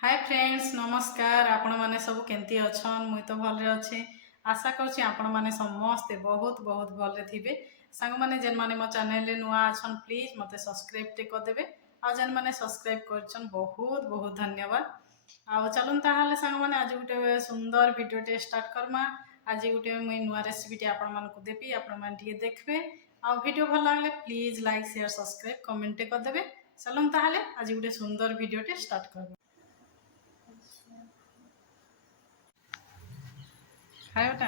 Hi friends नमस्कार आपण माने सब केंती अछन मुई तो भलरे अच्छे आशा करछि आपण माने समस्ते बहुत बहुत भलरे थिबे संग माने जेन माने मो चैनल रे नुआ अछन प्लीज मते सब्सक्राइब टे कर देबे आ जेन माने सब्सक्राइब करछन बहुत बहुत धन्यवाद आ चलन ताहाले संग माने आज गुटे सुंदर वीडियो टे स्टार्ट करमा आज गुटे मुई नुआ रेसिपी टे आपण मान को देबी आपण मान टिके देखबे आ वीडियो भल लागले please like share subscribe comment टे कर देबे चलन ताहाले आज गुटे सुंदर वीडियो टे स्टार्ट करबा हाय बेटा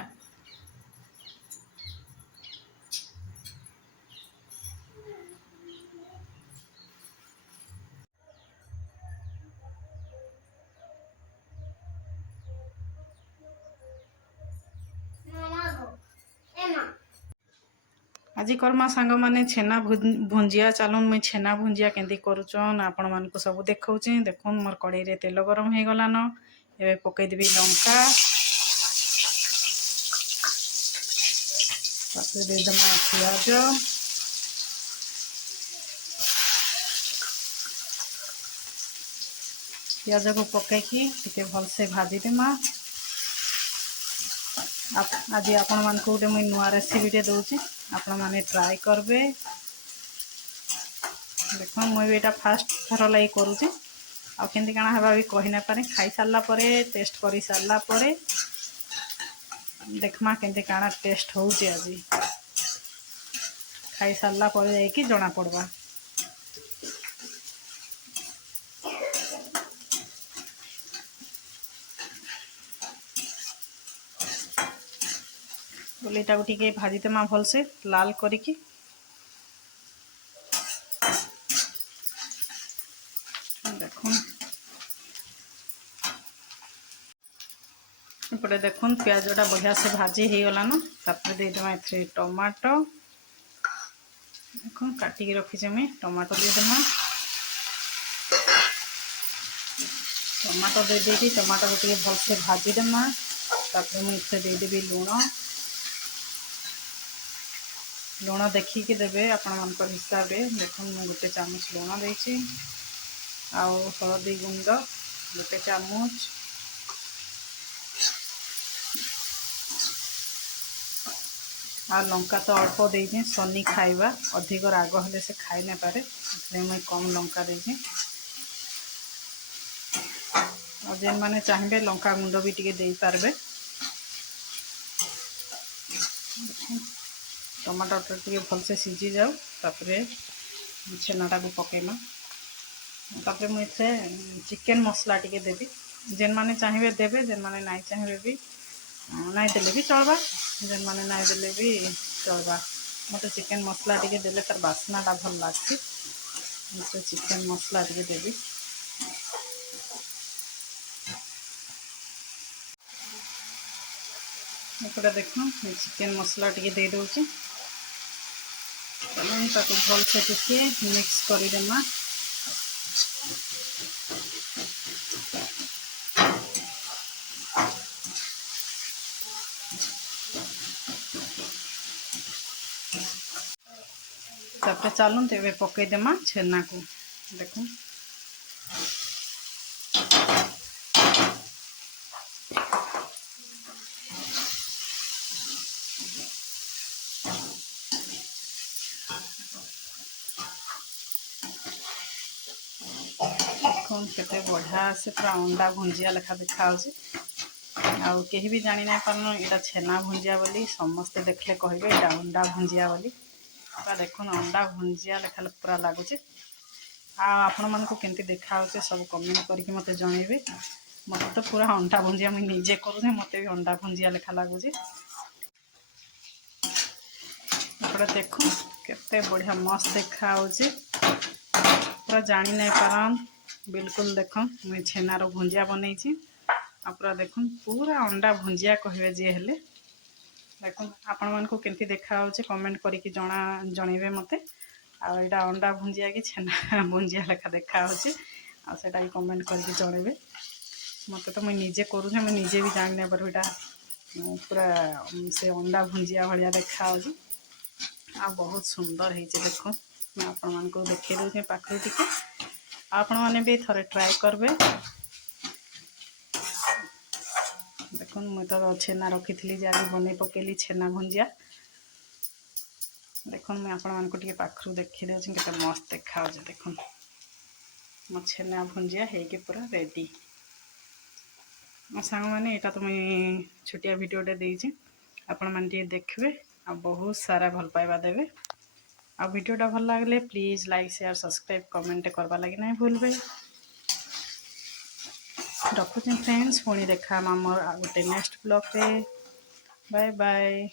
आज कर्मा सांग माने छेना भुंजिया चलन मुई छेना भुंजिया केंदी करूचन आपण मानक सब देखौचे देखुन मोर कड़ाई रे तेल गरम हे गलान एबे पकई देबी लंका तापर दे दमा प्याज प्याज को पकई की टिके भल से भाजी देमा आज आपण मानक गोटे मुई नुआ रेसिपी टे दउची आपण माने ट्राई करबे देखो मुई एटा फास्ट थर लाई करूची आ केंदी काना हबा भी कहि ना पारे खाई सारला परे टेस्ट करि सारला परे देखमा केंदी काना टेस्ट होउची आज खाई सारला परे जाई कि जणा पड़बा बोलेटा को टिके भाजी देमा भल से लाल करिकी देखुन एपटे देखुन प्याजटा बढ़िया से भाजी हो गलान तापर दे देमा एथरे टमाटो देखुन काटिकी रखीचे मुई टमाटो दे देमा टमाटो दे देती टमाटो को टिके भल से भाजी देमा तापर मुई एथरे दे देबी लुण देखिकी देबे आपण मानकर हिसाब रे देखुन मैं गोटे चामच लुण देछि आउ हळदी गुंड गोटे चामच आ लंका तो अल्प देछि सनी खाइबा अधिक राग हेले से खाइ ना पारे इसलिए मैं कम लंका देछि और जेन माने चाहिए लंका गुंड भी टिके दे पारबे टमाटर टे भल से सीझी जाऊ तापरे छेनाटा को पकेमा तापरे मुझे चिकेन मसला टिके देबी जेन माने चाहिए देबे जेन माने नहीं चाहिए भी नहीं देले भी चलबा जेन माने नहीं देले भी चलबा मते चिकेन मसला टिके देले तार बास्नाटा भल लागसी मुझे चिकेन मसला टिके देबी एपटे देखो चिकेन मसला टिके दे दउची ताको भल से टिके मिक्स कर देमा तापर चलून तेबे पकई देमा छेना को देखो केते बढ़िया से पूरा अंडा भुंजिया लेखा देखा आउ कहीं भी जानी ना पारन यहाँ छेना भुंजिया बोली समस्ते देखले कहे यहाँ अंडा भुंजिया बोली देखुन अंडा भुंजिया लेखा पूरा लगुच आपण मन को केमती देखा सब कमेंट करके मते जनइबे मत तो पूरा अंडा भुंजिया मुझे निजे करूँ मत भी अंडा भुंजिया लेखा लगुच देखु केते बढ़िया मस्त देखा पूरा जानी नहीं पारन बिल्कुल देख मुझे छेनार भुंजिया बनई पूरा देख पूरा अंडा भुंजिया कहे जी हेले देख आपण मन को केमती देखा कमेंट करके जनइबे मते आईटा अंडा भुंजिया कि छेना भुंजिया लेखा देखा आटा कमेंट करके जनइबे मत तो मुझे निजे करूँ मुझे निजे भी जानी नहीं पार पूरा से अंडा भुंजिया भाया देखा आ बहुत सुंदर है देख मैं आपण को देखे दूसरे पाखु टिके आपण मैंने भी थोड़े ट्राए करेंगे देखो मुझे तो छेना रखी थी आज बन पकेली छेना भुंजिया देखो मुझे आपण पाखु देखी दूसरी के मस्त देखा देख मो छेना भुंजिया है पूरा रेडी मो सांग मैंने यहाँ तो मुझे छोटिया भिडटे देती आपण मैंने देखिए आ बहुत सारा भल पाइबा देवे आ वीडियोटा भल लगे please like share subscribe comment करवा लगे ना भूलबे रखुचे फ्रेंड्स पुणी देखा आम गोटे नेक्स्ट ब्लॉग रे बाय बाय।